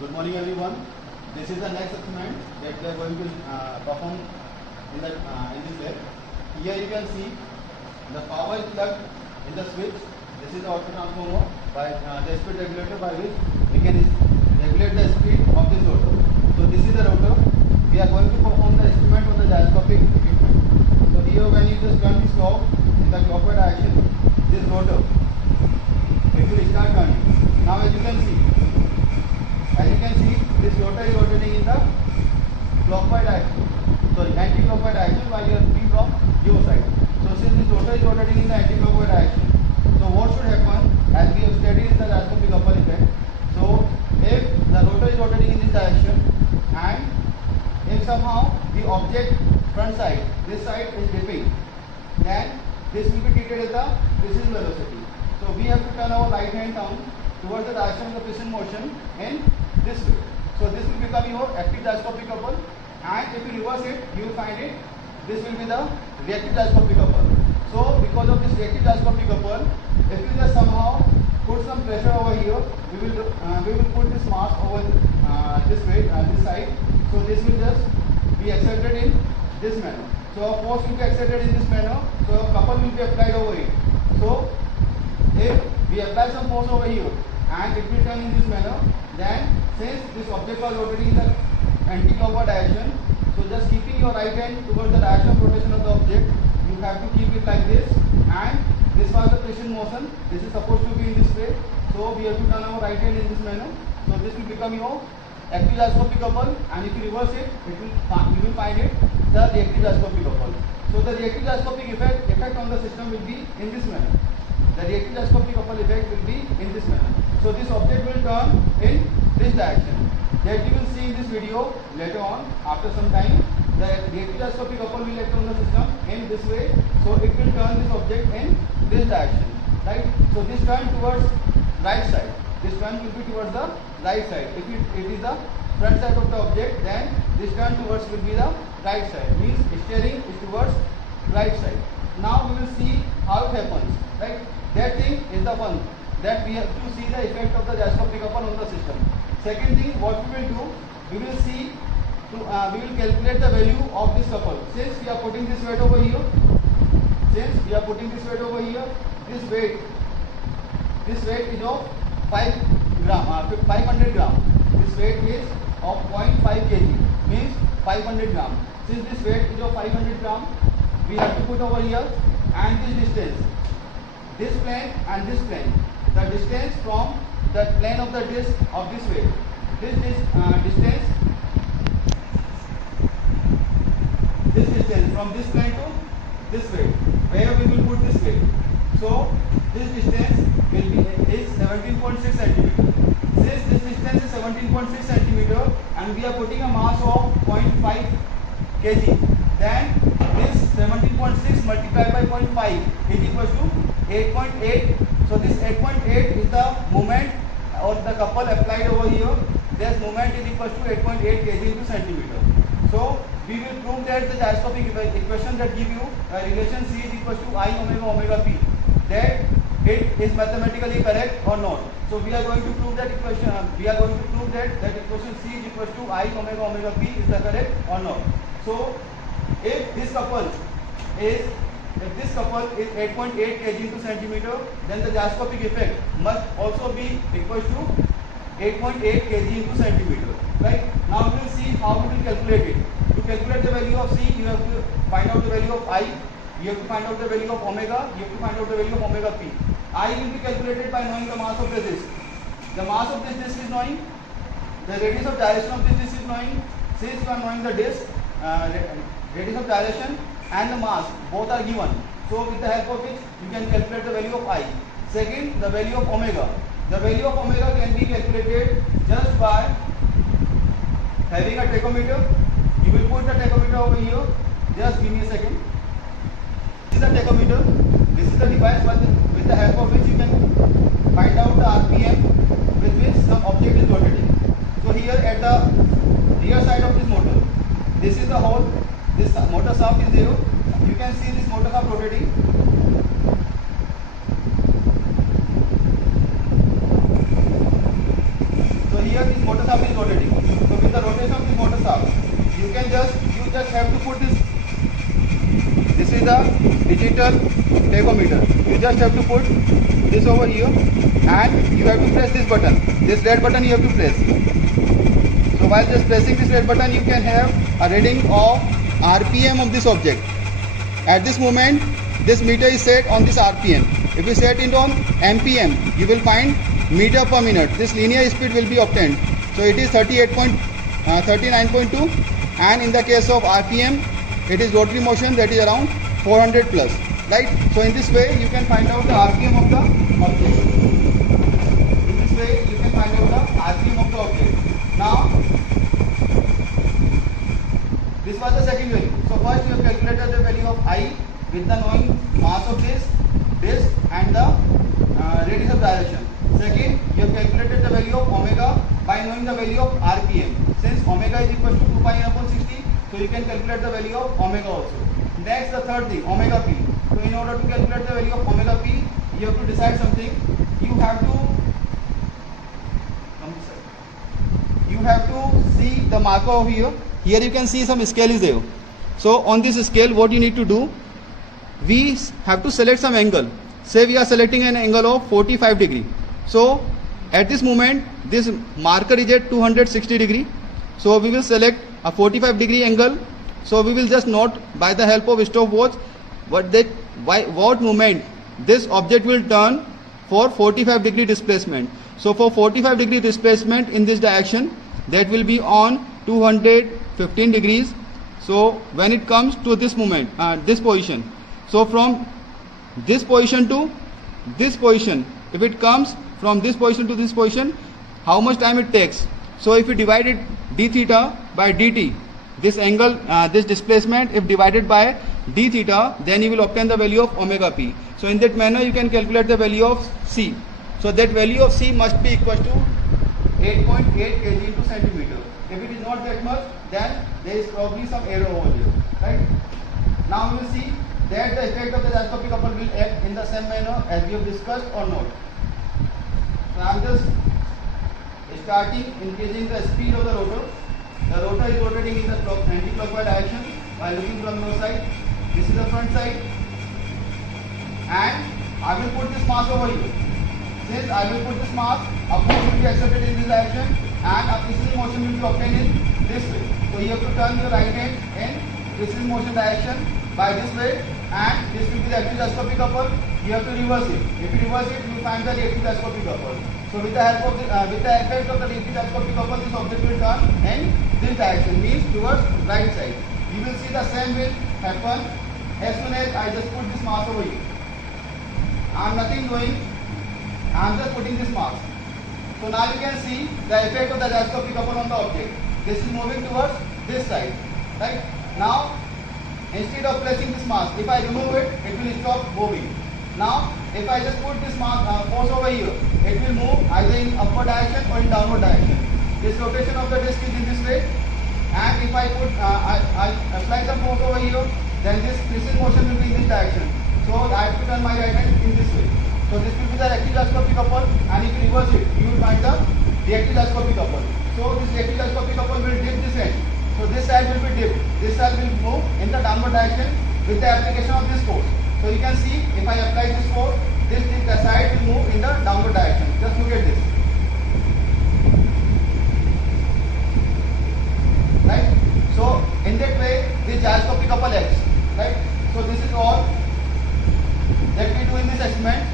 Good morning everyone. This is the next experiment that we are going to perform in this lab. Here you can see the power is plugged in the switch. This is the auto transformer by the speed regulator by which we can regulate the speed of this rotor. So this is the rotor. We are going to perform the experiment of the gyroscopic equipment. So here when you just turn this knob in the clockwise direction, this rotor it will start turning. Now as you can see, this rotor is rotating in the clockwise direction. Sorry, anti-clockwise direction while you are looking from your side. So since this rotor is rotating in the anti-clockwise direction, so what should happen as we have studied in the gyroscopic couple effect. So if the rotor is rotating in this direction and if somehow the object front side, this side is dipping, then this will be treated as the piston velocity. So we have to turn our right hand down towards the direction of the piston motion in this way. So this will become your active gyroscopic couple, and if you reverse it, you will find it. This will be the reactive gyroscopic couple. So because of this reactive gyroscopic couple, if you just somehow put some pressure over here, we will put this mass over this way, this side. So this will just be exerted in this manner. So a force will be exerted in this manner. So a couple will be applied over it. So if we apply some force over here and it will turn in this manner, then since this object was rotating in the anti-clockwise direction, so just keeping your right hand towards the direction of rotation of the object, you have to keep it like this, and this was the piston motion. This is supposed to be in this way, so we have to turn our right hand in this manner. So this will become your active gyroscopic couple, and if you reverse it, you will find it the reactive gyroscopic couple. So the reactive gyroscopic effect on the system will be in this manner. The reactive gyroscopic couple effect will be in this manner. So this object will turn in this direction. That you will see in this video later on after some time. The reactive gyroscopic couple will act on the system in this way. So it will turn this object in this direction. Right? So this turn towards right side. This turn will be towards the right side. If it is the front side of the object, then this turn towards will be the right side. Means steering is towards right side. Now we will see how it happens. Right? That thing is the one that we have to see the effect of the gyroscopic couple on the system. Second thing, what we will do, we will calculate the value of this couple. Since we are putting this weight over here, this weight is of 500 gram. This weight is of 0.5 kg, means 500 gram. Since this weight is of 500 gram, we have to put over here, and this distance, this plane and this plane, the distance from the plane of the disc of this weight, this distance from this plane to this weight, where we will put this weight. So this distance is 17.6 centimeter. Since this distance is 17.6 centimeter and we are putting a mass of 0.5 kg, then this 17.6 multiplied by 0.5 is equal to 8.8. So this 8.8 is the moment or the couple applied over here. This moment is equal to 8.8 kg into centimeter. So we will prove that the gyroscopic equation that give you relation C is equal to I omega P, that it is mathematically correct or not. So we are going to prove that equation. That equation C is equal to I omega P is the correct or not. So if this couple is 8.8 kg into centimeter, then the gyroscopic effect must also be equal to 8.8 kg into centimeter. Right? Now we will see how we will calculate it. To calculate the value of C, you have to find out the value of I, you have to find out the value of omega, you have to find out the value of omega P. I will be calculated by knowing the mass of the disc. The mass of this disc is knowing, the radius of gyration of this disc is knowing. Since you are knowing the disc, radius of gyration and the mass, both are given. So with the help of which you can calculate the value of I. Second, the value of omega. The value of omega can be calculated just by having a tachometer. You will put the tachometer over here. Just give me a second. This is the tachometer. This is the device with the help of which you can find out the RPM with which some object is rotating. So here at the rear side of this motor, this is the hole. This motor shaft is there. You can see this motor shaft rotating. So here this motor shaft is digital tachometer. You just have to put this over here and you have to press this button. This red button you have to press. So while just pressing this red button, you can have a reading of RPM of this object. At this moment, this meter is set on this RPM. If you set it on MPM, you will find meter per minute. This linear speed will be obtained. So it is 39.2, and in the case of RPM, it is rotary motion, that is around 400 plus. Right? So in this way, you can find out the RPM of the object. In this way, you can find out the RPM of the object. Now, this was the second value. So first you have calculated the value of I with the knowing mass of this and the radius of gyration. Second, you have calculated the value of omega by knowing the value of RPM. Since omega is equal to 2 pi upon 60, so you can calculate the value of omega also. Next, the third thing, omega p. So in order to calculate the value of omega p, you have to decide something. You have to see the marker over here. Here you can see some scale is there. So on this scale, what you need to do, we have to select some angle. Say we are selecting an angle of 45 degree. So at this moment, this marker is at 260 degree. So we will select a 45 degree angle. So we will just note by the help of stopwatch what moment this object will turn for 45 degree displacement. So for 45 degree displacement in this direction, that will be on 215 degrees. So when it comes to this moment, this position, so from this position to this position, if it comes from this position to this position, how much time it takes? So if you divide it d theta by dt, this angle, this displacement, if divided by d theta, then you will obtain the value of omega p. So in that manner, you can calculate the value of c. So that value of c must be equal to 8.8 kg into centimeter. If it is not that much, then there is probably some error over here. Right? Now we will see that the effect of the gyroscopic couple will act in the same manner as we have discussed or not. So I am just starting increasing the speed of the rotor. The rotor is rotating in the anti-clockwise direction by looking from your side. This is the front side, and I will put this mass over here. Since I will put this mass, a force will be exerted in this direction and a precession motion will be obtained in this way. So you have to turn your right hand in precession motion direction by this way, and this will be the active gyroscopic couple. You have to reverse it. If you reverse it, you will find the reactive gyroscopic couple. So with the help of with the effect of the reactive gyroscopic couple, this object will turn in this direction, means towards right side. You will see the same will happen as soon as I just put this mass over here. I am nothing doing. I am just putting this mass. So now you can see the effect of the gyroscopic couple on the object. This is moving towards this side. Right? Now, instead of placing this mass, if I remove it, it will stop moving. Now, if I just put this mass force over here, it will move either in upward direction or in downward direction. This rotation of the disc is in this way. And if I put, I apply some force over here, then this precession motion will be in this direction. So I have to turn my right hand in this way. So this will be the reactive gyroscopic couple, and if you reverse it, you will find the reactive gyroscopic couple. So this reactive gyroscopic couple will dip this end. So this side will be dipped. This side will move in the downward direction with the application of this force. So you can see if I apply this force, this side will move in the downward direction. Just look at this. Right? So in that way, this gyroscopic couple acts. Right? So this is all that we do in this experiment.